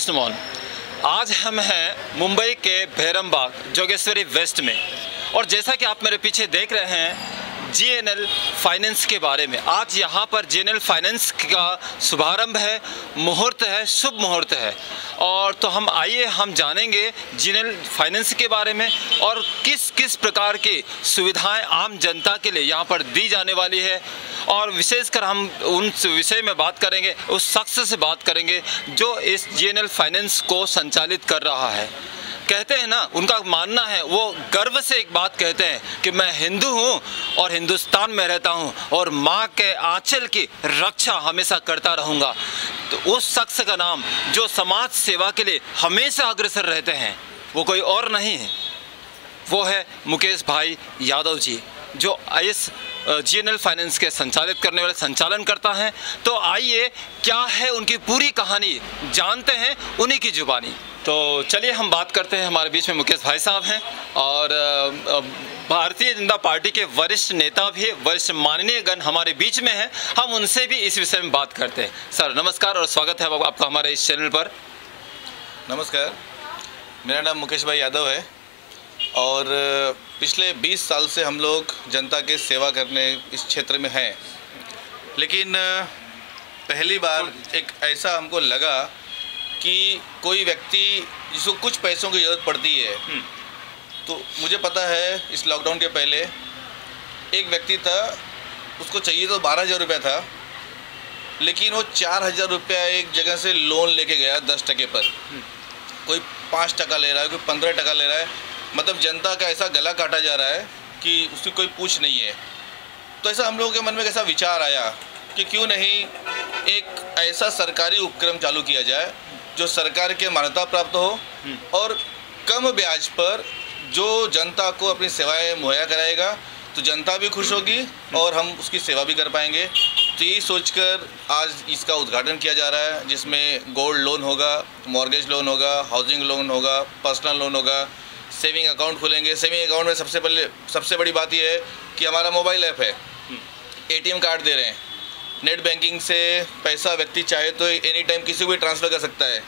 कृष्ण मोहन। आज हम हैं मुंबई के भैरमबाग जोगेश्वरी वेस्ट में, और जैसा कि आप मेरे पीछे देख रहे हैं जीएनएल फाइनेंस के बारे में। आज यहाँ पर जीएनएल फाइनेंस का शुभारंभ है, मुहूर्त है, शुभ मुहूर्त है। और तो हम आइए हम जानेंगे जीएनएल फाइनेंस के बारे में और किस किस प्रकार की सुविधाएं आम जनता के लिए यहाँ पर दी जाने वाली है। और विशेषकर हम उन विषय में बात करेंगे, उस शख्स से बात करेंगे जो इस जीएनएल फाइनेंस को संचालित कर रहा है। कहते हैं ना, उनका मानना है, वो गर्व से एक बात कहते हैं कि मैं हिंदू हूँ और हिंदुस्तान में रहता हूँ और माँ के आंचल की रक्षा हमेशा करता रहूँगा। तो उस शख्स का नाम जो समाज सेवा के लिए हमेशा अग्रसर रहते हैं वो कोई और नहीं है, वो है मुकेश भाई यादव जी, जो इस जीएनएल फाइनेंस के संचालित करने वाले संचालन करता है। तो आइए क्या है उनकी पूरी कहानी जानते हैं उन्हीं की जुबानी। तो चलिए हम बात करते हैं। हमारे बीच में मुकेश भाई साहब हैं और भारतीय जनता पार्टी के वरिष्ठ नेता भी, वरिष्ठ माननीय गण हमारे बीच में हैं। हम उनसे भी इस विषय में बात करते हैं। सर नमस्कार और स्वागत है आपका हमारे इस चैनल पर। नमस्कार, मेरा नाम मुकेश भाई यादव है और पिछले 20 साल से हम लोग जनता के सेवा करने इस क्षेत्र में हैं। लेकिन पहली बार एक ऐसा हमको लगा कि कोई व्यक्ति जिसको कुछ पैसों की ज़रूरत पड़ती है, तो मुझे पता है इस लॉकडाउन के पहले एक व्यक्ति था, उसको चाहिए तो 12,000 रुपया था, लेकिन वो 4,000 रुपया एक जगह से लोन लेके गया 10% पर। कोई 5% ले रहा है, कोई 15% ले रहा है। मतलब जनता का ऐसा गला काटा जा रहा है कि उसकी कोई पूछ नहीं है। तो ऐसा हम लोगों के मन में कैसा विचार आया कि क्यों नहीं एक ऐसा सरकारी उपक्रम चालू किया जाए जो सरकार के मान्यता प्राप्त हो और कम ब्याज पर जो जनता को अपनी सेवाएं मुहैया कराएगा, तो जनता भी खुश होगी और हम उसकी सेवा भी कर पाएंगे। तो यही सोचकर आज इसका उद्घाटन किया जा रहा है, जिसमें गोल्ड लोन होगा, मॉर्गेज लोन होगा, हाउसिंग लोन होगा, पर्सनल लोन होगा, सेविंग अकाउंट खुलेंगे। सेविंग अकाउंट में सबसे बड़ी बात यह है कि हमारा मोबाइल ऐप है, एटीएम कार्ड दे रहे हैं, नेट बैंकिंग से पैसा व्यक्ति चाहे तो एनी टाइम किसी को भी ट्रांसफ़र कर सकता है,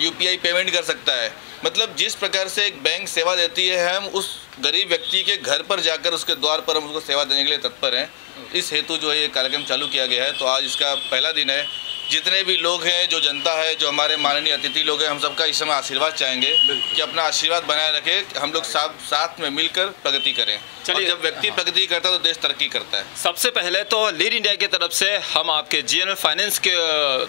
यूपीआई पेमेंट कर सकता है। मतलब जिस प्रकार से एक बैंक सेवा देती है, हम उस गरीब व्यक्ति के घर पर जाकर उसके द्वार पर हम उसको सेवा देने के लिए तत्पर हैं। इस हेतु जो है ये कार्यक्रम चालू किया गया है। तो आज इसका पहला दिन है। जितने भी लोग हैं, जो जनता है, जो हमारे माननीय अतिथि लोग हैं, हम सबका इस समय आशीर्वाद चाहेंगे कि अपना आशीर्वाद बनाए रखें, हम लोग साथ में मिलकर प्रगति करें। चलिए, जब व्यक्ति प्रगति करता है तो देश तरक्की करता है। सबसे पहले तो लीड इंडिया की तरफ से हम आपके जीएनएल फाइनेंस के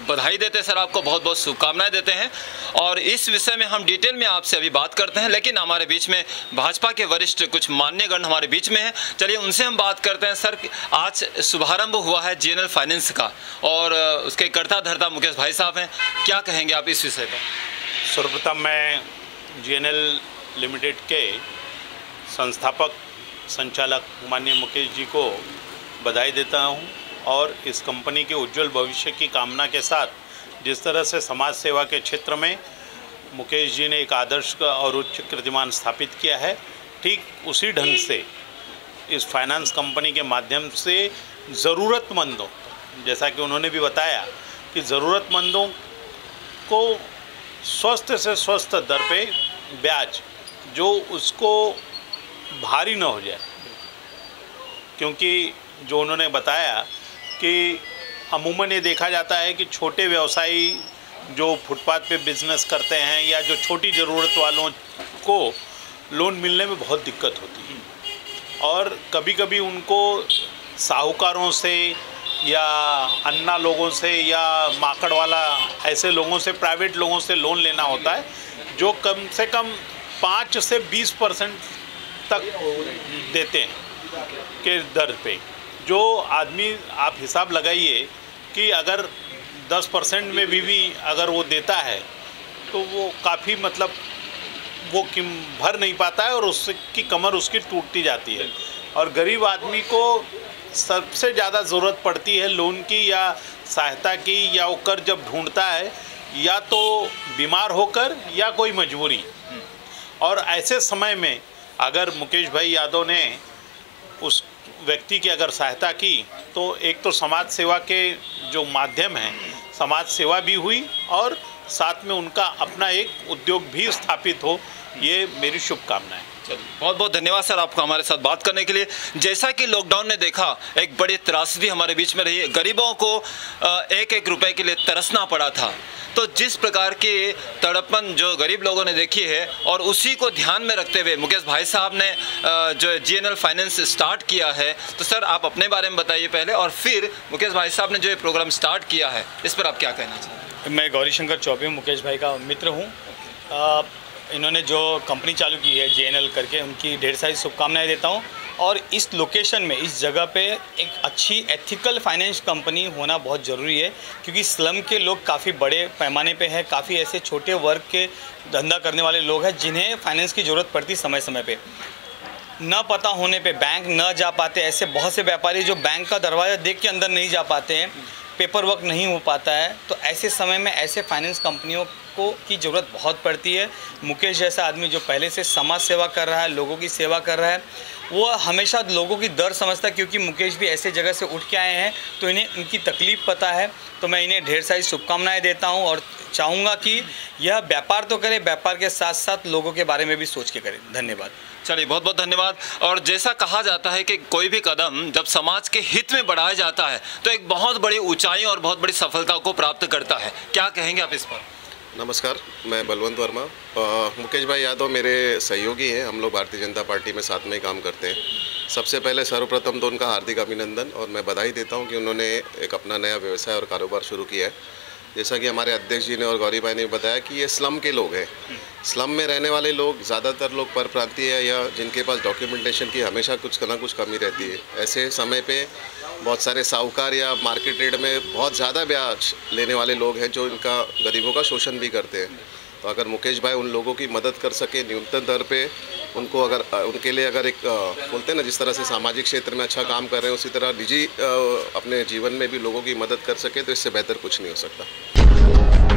बधाई देते हैं सर, आपको बहुत बहुत शुभकामनाएं देते हैं। और इस विषय में हम डिटेल में आपसे अभी बात करते हैं, लेकिन हमारे बीच में भाजपा के वरिष्ठ कुछ मान्यगण हमारे बीच में हैं। चलिए उनसे हम बात करते हैं। सर, आज शुभारंभ हुआ है जीएनएल फाइनेंस का और उसके कर्ता धर्ता मुकेश भाई साहब हैं, क्या कहेंगे आप इस विषय पर? सर्वप्रथम मैं जीएनएल लिमिटेड के संस्थापक संचालक माननीय मुकेश जी को बधाई देता हूं और इस कंपनी के उज्जवल भविष्य की कामना के साथ जिस तरह से समाज सेवा के क्षेत्र में मुकेश जी ने एक आदर्श और उच्च कीर्तिमान स्थापित किया है, ठीक उसी ढंग से इस फाइनेंस कंपनी के माध्यम से ज़रूरतमंदों, जैसा कि उन्होंने भी बताया कि ज़रूरतमंदों को स्वस्थ से स्वस्थ दर पे ब्याज जो उसको भारी न हो जाए, क्योंकि जो उन्होंने बताया कि अमूमन ये देखा जाता है कि छोटे व्यवसायी जो फुटपाथ पे बिजनेस करते हैं या जो छोटी ज़रूरत वालों को लोन मिलने में बहुत दिक्कत होती है और कभी कभी उनको साहूकारों से या अन्ना लोगों से या माकड़ वाला ऐसे लोगों से, प्राइवेट लोगों से लोन लेना होता है जो कम से कम 5 से 20% तक देते हैं के दर पे। जो आदमी, आप हिसाब लगाइए कि अगर 10% में भी अगर वो देता है तो वो काफ़ी, मतलब वो भर नहीं पाता है और उसकी कमर उसकी टूटती जाती है। और गरीब आदमी को सबसे ज़्यादा ज़रूरत पड़ती है लोन की या सहायता की, या वो कर्ज जब ढूंढता है या तो बीमार होकर या कोई मजबूरी। और ऐसे समय में अगर मुकेश भाई यादव ने उस व्यक्ति की अगर सहायता की तो एक तो समाज सेवा के जो माध्यम हैं, समाज सेवा भी हुई और साथ में उनका अपना एक उद्योग भी स्थापित हो, ये मेरी शुभकामना है। बहुत बहुत धन्यवाद सर आपको हमारे साथ बात करने के लिए। जैसा कि लॉकडाउन ने देखा, एक बड़ी त्रासदी हमारे बीच में रही, गरीबों को एक एक रुपए के लिए तरसना पड़ा था। तो जिस प्रकार की तड़पन जो गरीब लोगों ने देखी है और उसी को ध्यान में रखते हुए मुकेश भाई साहब ने जो GNL फाइनेंस स्टार्ट किया है, तो सर आप अपने बारे में बताइए पहले, और फिर मुकेश भाई साहब ने जो ये प्रोग्राम स्टार्ट किया है इस पर आप क्या कहना चाहते हैं? मैं गौरीशंकर चौबे मुकेश भाई का मित्र हूँ। इन्होंने जो कंपनी चालू की है GNL करके, उनकी ढेर सारी शुभकामनाएं देता हूँ। और इस लोकेशन में, इस जगह पे एक अच्छी एथिकल फाइनेंस कंपनी होना बहुत ज़रूरी है, क्योंकि स्लम के लोग काफ़ी बड़े पैमाने पे हैं, काफ़ी ऐसे छोटे वर्ग के धंधा करने वाले लोग हैं जिन्हें फाइनेंस की ज़रूरत पड़ती समय समय पे। न पता होने पे बैंक न जा पाते, ऐसे बहुत से व्यापारी जो बैंक का दरवाज़ा देख के अंदर नहीं जा पाते हैं, पेपर वर्क नहीं हो पाता है। तो ऐसे समय में ऐसे फाइनेंस कंपनियों को की ज़रूरत बहुत पड़ती है। मुकेश जैसा आदमी जो पहले से समाज सेवा कर रहा है, लोगों की सेवा कर रहा है, वो हमेशा लोगों की दर्द समझता है, क्योंकि मुकेश भी ऐसे जगह से उठ के आए हैं, तो इन्हें उनकी तकलीफ़ पता है। तो मैं इन्हें ढेर सारी शुभकामनाएं देता हूं और चाहूँगा कि यह व्यापार तो करें, व्यापार के साथ साथ लोगों के बारे में भी सोच के करें। धन्यवाद। चलिए, बहुत बहुत धन्यवाद। और जैसा कहा जाता है कि कोई भी कदम जब समाज के हित में बढ़ाया जाता है तो एक बहुत बड़ी ऊंचाई और बहुत बड़ी सफलता को प्राप्त करता है। क्या कहेंगे आप इस पर? नमस्कार, मैं बलवंत वर्मा। मुकेश भाई यादव मेरे सहयोगी हैं। हम लोग भारतीय जनता पार्टी में साथ में ही काम करते हैं। सबसे पहले सर्वप्रथम तो उनका हार्दिक अभिनंदन और मैं बधाई देता हूं कि उन्होंने एक अपना नया व्यवसाय और कारोबार शुरू किया है। जैसा कि हमारे अध्यक्ष जी ने और गौरी भाई ने बताया कि ये स्लम के लोग हैं। स्लम में रहने वाले लोग, ज़्यादातर लोग पर प्रांतीय है या जिनके पास डॉक्यूमेंटेशन की हमेशा कुछ ना कुछ कमी रहती है। ऐसे समय पे बहुत सारे साहूकार या मार्केट रेट में बहुत ज़्यादा ब्याज लेने वाले लोग हैं जो इनका गरीबों का शोषण भी करते हैं। तो अगर मुकेश भाई उन लोगों की मदद कर सके न्यूनतम दर पे, उनको अगर उनके लिए अगर एक बोलते हैं ना, जिस तरह से सामाजिक क्षेत्र में अच्छा काम कर रहे हैं उसी तरह निजी अपने जीवन में भी लोगों की मदद कर सके, तो इससे बेहतर कुछ नहीं हो सकता।